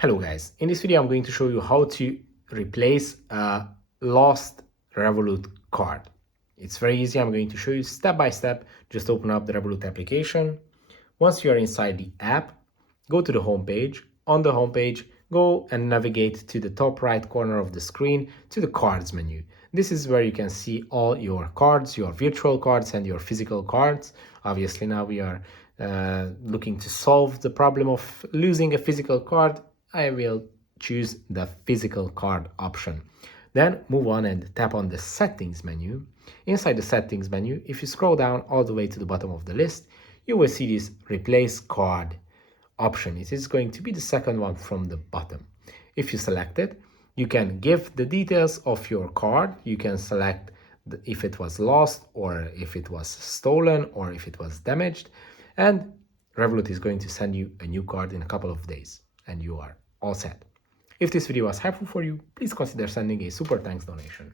Hello guys, in this video I'm going to show you how to replace a lost Revolut card. It's very easy. I'm going to show you step by step. Just open up the Revolut application. Once you are inside the app, go to the home page. On the home page, go and navigate to the top right corner of the screen to the cards menu. This is where you can see all your cards, your virtual cards and your physical cards. Obviously now we are looking to solve the problem of losing a physical card. I will choose the physical card option. Then move on and tap on the settings menu. Inside the settings menu, if you scroll down all the way to the bottom of the list, you will see this replace card option. It is going to be the second one from the bottom. If you select it, you can give the details of your card. You can select if it was lost or if it was stolen or if it was damaged. And Revolut is going to send you a new card in a couple of days and you are all set. If this video was helpful for you, please consider sending a super thanks donation.